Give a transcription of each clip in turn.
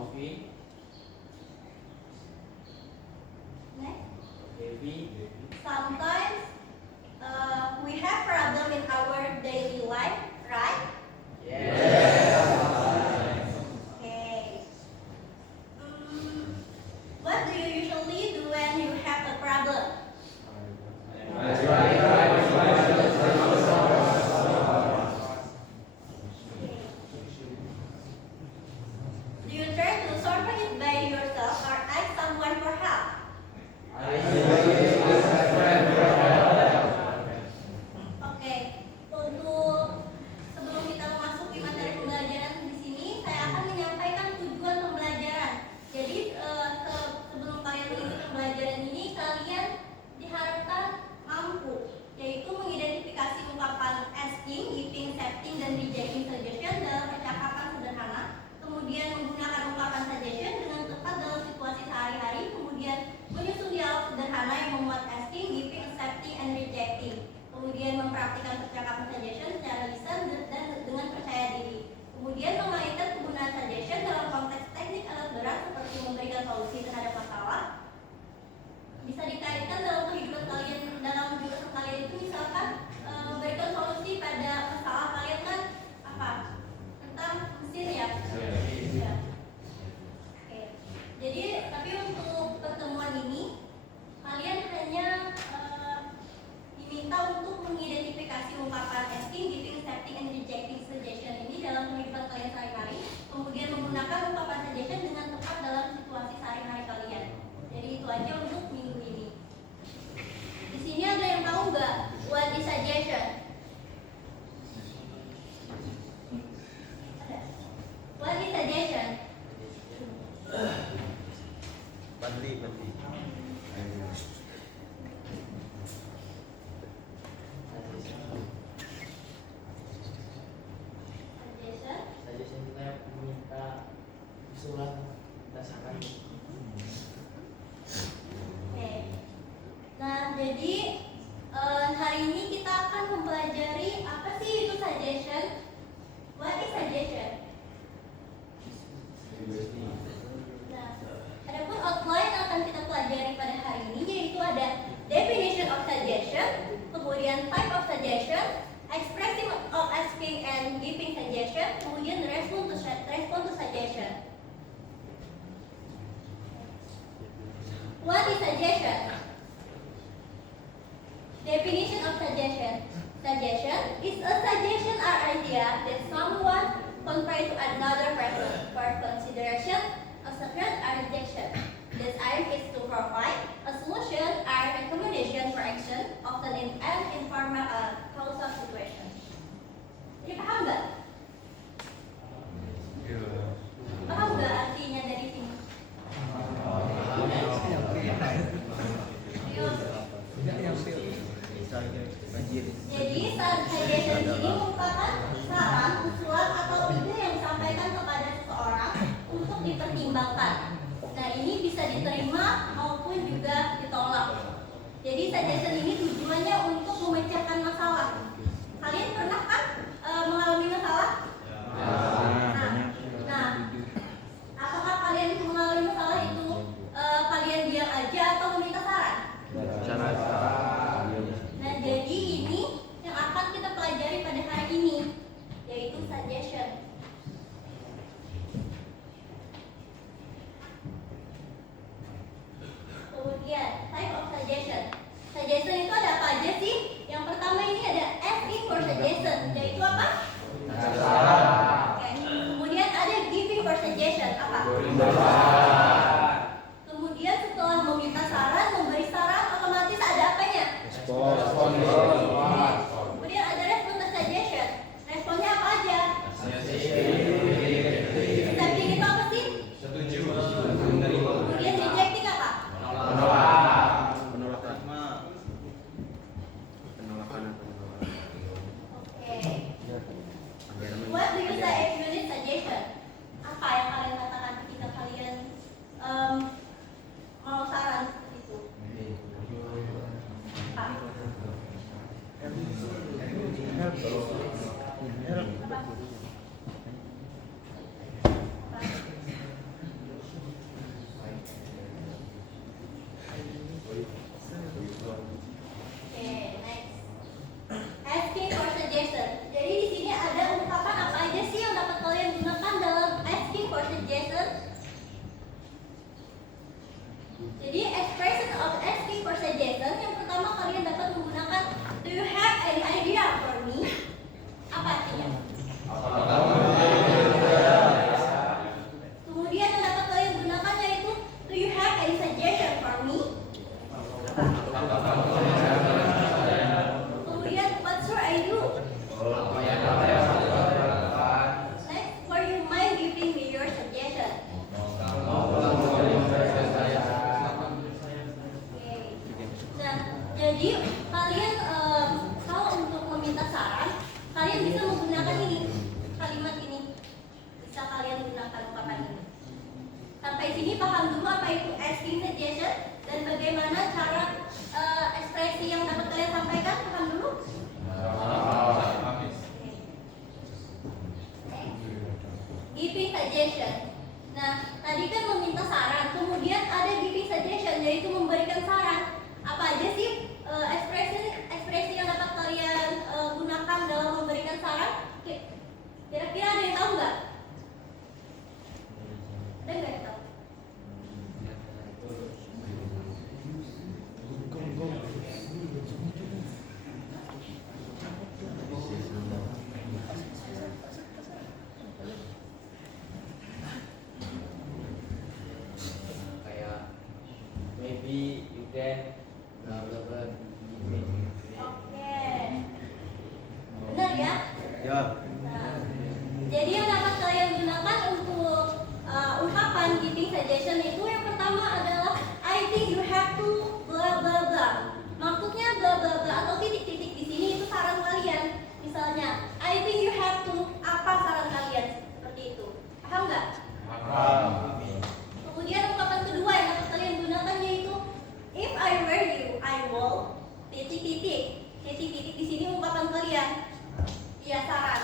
Novi. Next. Devi. Sometimes we have problem in our daily life, right? Yes. Okay. What do you usually do when you have a problem? Do you try to solve it by yourself or ask someone for help? Oke, untuk sebelum kita memasuki materi pembelajaran di sini, saya akan menyampaikan tujuan pembelajaran. Jadi sebelum kalian mengikuti pembelajaran ini, kalian diharapkan mampu, yaitu mengidentifikasi ungkapan asking, giving, accepting, dan rejecting suggestion dalam percakapan sederhana. Kemudian menggunakan ungkapan suggestion dengan tepat dalam situasi sehari-hari. Kemudian menyusun dialog sederhana yang memuat asking, giving, accepting, and rejecting. Kemudian mempraktikkan percakapan suggestion secara lisan dan dengan percaya diri. Kemudian mengaitkan penggunaan suggestion dalam konteks teknik alat berat seperti memberikan solusi terhadap masalah. Bisa dikaitkan dalam kehidupan kalian, dalam jurusan kalian itu misalkan memberikan solusi pada masalah kalian kan apa? Tentang mesin ya? Ya. Oke. Jadi tapi untuk pertemuan ini kalian hanya diminta untuk mengidentifikasi ungkapan asking, giving, accepting, and rejecting suggestion ini dalam kehidupan kalian sehari-hari. Kemudian menggunakan ungkapan suggestion dengan tepat dalam situasi sehari-hari kalian. Jadi itu aja untuk minggu ini. Di sini ada yang tahu nggak what is suggestion? Ada. What is suggestion? Badli. Suggestion? Suggestion kita meminta usulan berdasarkan. Oke. Nah, jadi hari ini kita akan mempelajari apa sih itu suggestion. What is suggestion? Nah, adapun outline yang akan kita pelajari pada hari ini yaitu ada definition of suggestion, kemudian type of suggestion, expressing of asking and giving suggestion, kemudian respond to suggestion. What is suggestion? Definition of suggestion. Suggestion is a suggestion or idea that someone conveys to another person for consideration, acceptance, or rejection. This aim is to provide a solution or recommendation for action, often in an informal or causal situation. Jadi paham nggak? Paham nggak artinya dari sini? Jadi suggestion ini merupakan saran, usulan atau ide yang disampaikan kepada seseorang untuk dipertimbangkan. Nah, ini bisa diterima maupun juga ditolak. Jadi suggestion ini tujuannya untuk memecahkan masalah. Kalian pernah kan mengalami masalah? Nah, apakah kalian mengalami masalah itu kalian diam aja atau meminta saran? Nah, jadi ini yang akan kita pelajari pada hari ini, yaitu suggestion. Kemudian type of suggestion. Suggestion itu ada apa aja sih? Yang pertama ini ada asking for suggestion, yaitu apa? Oke. Kemudian ada giving for suggestion, apa? Kemudian setelah meminta saran, memberi saran, otomatis ada apanya? Kemudian ada respon to suggestion. Responnya apa aja? Accepting itu apa sih? Kemudian rejecting apa? Oke. What do you say if you need suggestion? Apa yang kalian katakan ketika kalian menggunakan ungkapan ini. Sampai sini paham dulu apa itu asking suggestion dan bagaimana cara ekspresi yang dapat kalian sampaikan? Paham dulu? Giving suggestion. Nah, tadi kan meminta saran, kemudian ada giving suggestion, yaitu memberikan saran. Apa aja sih ekspresi yang dapat kalian gunakan dalam memberikan saran? Kira-kira ada yang tahu nggak? Ada nggak yang tahu? Kayak maybe you can bla bla bla. Oke, benar ya? Ya. Nah, jadi yang dapat kalian gunakan untuk ungkapan giving suggestion itu yang pertama adalah I think you have to bla bla bla. Maksudnya bla bla bla atau titik-titik di sini itu saran kalian. Misalnya I think you have to apa saran kalian seperti itu. Paham nggak? Kemudian ungkapan kedua yang dapat kalian gunakan yaitu if I were you, I will titik-titik. Titik-titik di sini ungkapan kalian. Iya, saran.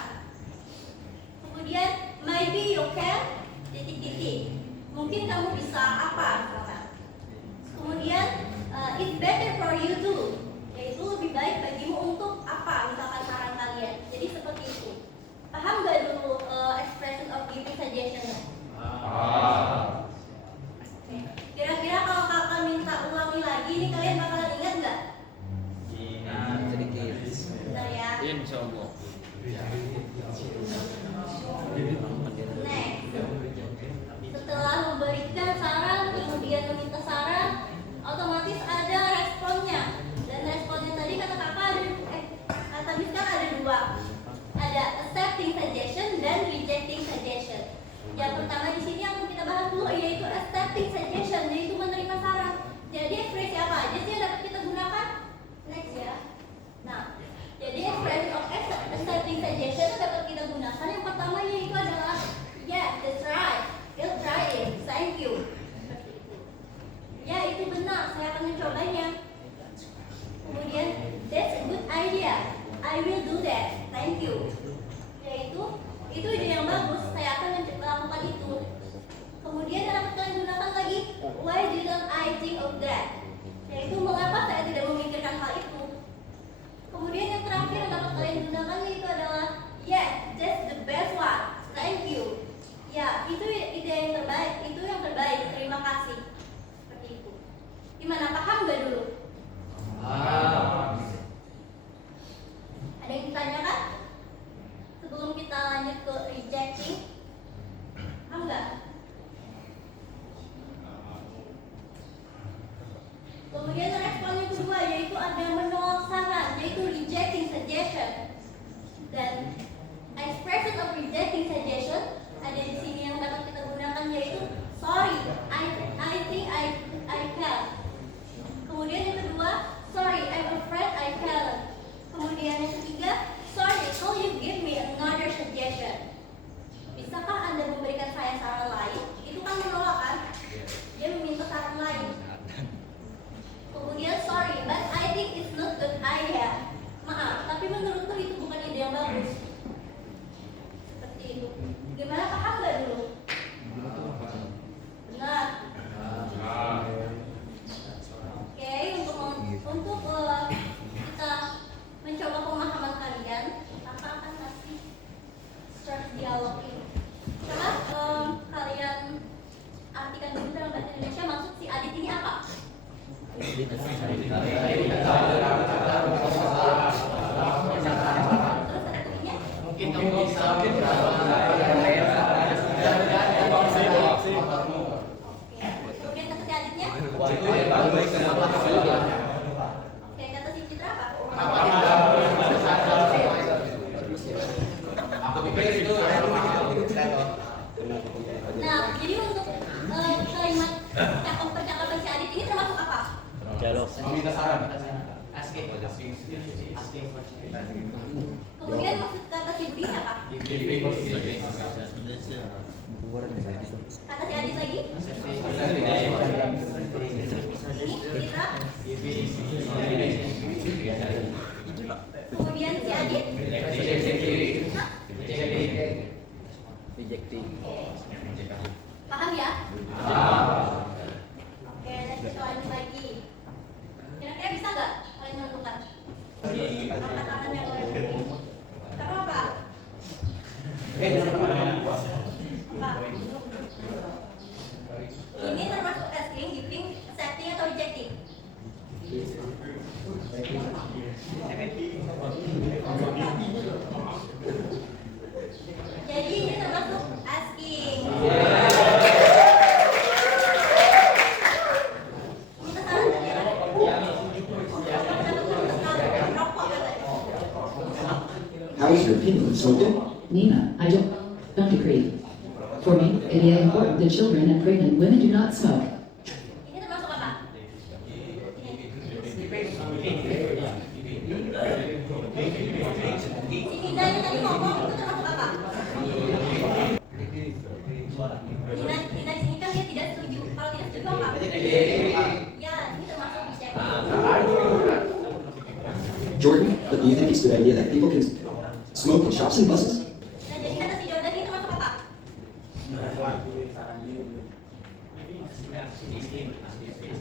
Kemudian maybe you can titik-titik. Mungkin kamu bisa apa misalkan. Kemudian it's better for you to, yaitu lebih baik bagimu untuk apa misalkan saran kalian. Jadi seperti itu. Paham nggak dulu expression of giving suggestion-nya? Oke. Kira-kira kalau kakak minta ulangi lagi ini kalian bakalan ingat nggak? Ingat sedikit. Bentar ya. Insya Allah. Next. Setelah memberikan saran, kemudian meminta saran, otomatis ada responnya. Dan responnya tadi kata kakak kata Miska ada dua. Ada accepting suggestion dan rejecting suggestion. Yang pertama di sini akan kita bahas dulu yaitu accepting suggestion, yaitu menerima saran. Jadi ekspresi apa aja sih yang dapat kita gunakan? Next ya. Nah, jadi expression of accepting suggestion yang dapat kita gunakan yang pertama yaitu adalah yeah, that's right, we'll try it, thank you. Seperti itu. Ya, itu benar, saya akan mencobanya. Kemudian that's a good idea, I will do that, thank you. Yaitu itu ide yang bagus, saya akan melakukan itu. Kemudian yang dapat kalian gunakan lagi why didn't I think of that, yaitu mengapa saya tidak memikirkan hal itu. Kemudian yang terakhir yang dapat kalian gunakan itu adalah yeah, that's the best one, thank you. Ya, itu ide yang terbaik, itu yang terbaik, terima kasih. Seperti itu. Gimana, paham nggak dulu? Ada yang ditanyakan? Sebelum kita lanjut ke rejecting, paham nggak? Kemudian respon yang kedua yaitu ada menolak saran, yaitu rejecting suggestion. Dan expression of rejecting suggestion ada di sini yang dapat kita gunakan yaitu sorry, I think I can. Kemudian yang kedua, sorry, I'm afraid I can't. Kemudian yang ketiga, sorry, could you give me another suggestion? Bisakah Anda memberikan saya saran lain? Itu kan menolak kan? Dia meminta saran lain. Kemudian sorry, but I think it's not good idea. Maaf, tapi menurutku itu bukan ide yang bagus. Seperti itu. Gimana, paham nggak dulu? Benar. Oke, untuk kita mencoba pemahaman kalian, kakak akan kasih start dialog ini. Coba kalian artikan dulu dalam bahasa Indonesia maksud si Adit ini apa? Terus Mungkin kamu bisa. kemudian kata si Aditnya? Oke, kata si Citra apa? Aku pikir itu Nah, jadi untuk kalimat percakapan si Adit ini termasuk apa? dialog. Meminta saran. Asking. Kemudian maksud kata si Budi apa? Kata si Adit lagi. Ini Citra. Kemudian si Adit. Rejecting. Paham ya? Oke, next lanjut lagi. Kira-kira bisa nggak kalian menentukan? Angkat tangan yang lain. Karena apa? Apa? Ini termasuk asking, giving, accepting atau rejecting? Jadi ini termasuk asking. Minta saran nggak ya? Rokok katanya. How is your opinion, Soldier? Nina, I don't agree. For me, it is important that children and pregnant women do not smoke. Ini termasuk apa? Si Nina ini tadi ngomong itu termasuk apa? Nina di sini kan dia tidak setuju. Kalau tidak setuju apa? Ya, ini termasuk rejecting. Jordan, but do you think it's a good idea that people can smoke in shops and buses? Nah, jadi kata si Jordan ini termasuk apa?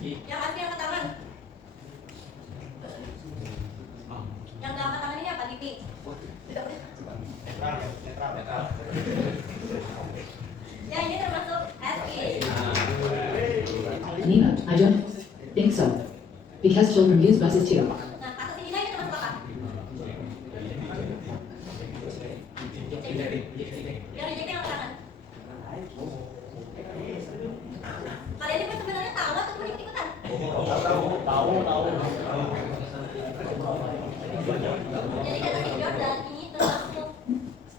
Yang asli angkat tangan. Yang nggak angkat tangan ini apa? Gini. Ya, ini termasuk asking. Nina, I don't think so. Because children use buses too. Nah, kata si Nina ini termasuk apa? Yang rejecting angkat tangan. Kalian ini sebenarnya tahu atau cuma ikut-ikutan? Jadi kata si Jordan ini termasuk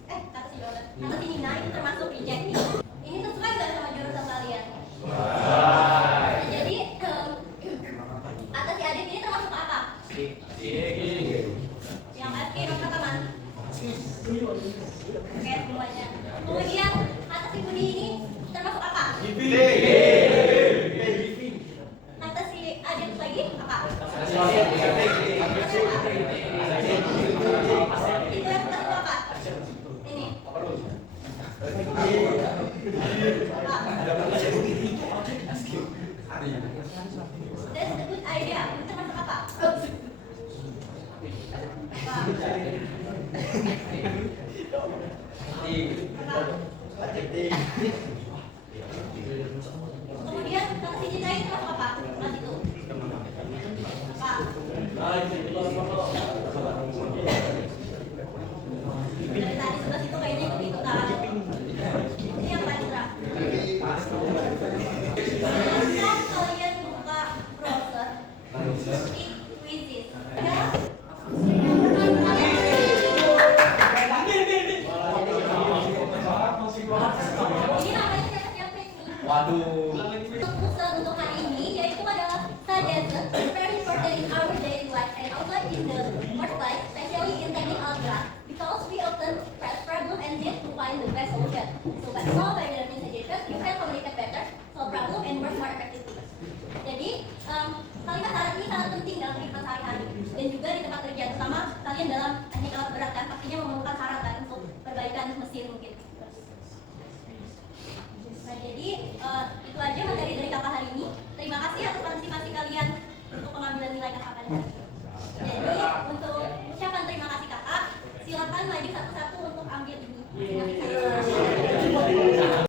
kata si Jordan, kata si Nina ini termasuk rejecting. Ini sesuai nggak sama jurusan kalian? Nah, jadi kata si Adit ini termasuk apa? Yang asking angkat tangan. Oke semuanya. Kemudian kata si Budi ini termasuk apa? Kata si Adit lagi apa? Itu yang tadi apa? Ini. That's a good idea. Itu termasuk apa? Kemudian kata si Citra ini termasuk apa? Kelas itu. Apa? Dari tadi sebelah situ kayaknya ikut-ikutan. Ini yang paling Citra. Silahkan kalian buka browser. Speak quizzes. Ya. Ini namanya siapa-siapa ini? Untuk usaha untuk hari ini yaitu adalah suggestion very important in our daily life and also in the workplace, especially in technical algebra, because we often face problem and need to find the best solution. So by small by learning suggestions, you can communicate better, solve problem and work more effectively. Jadi kalimat syarat ini sangat penting dalam kehidupan sehari-hari dan juga di tempat kerja, terutama kalian dalam teknik alat berat kan pastinya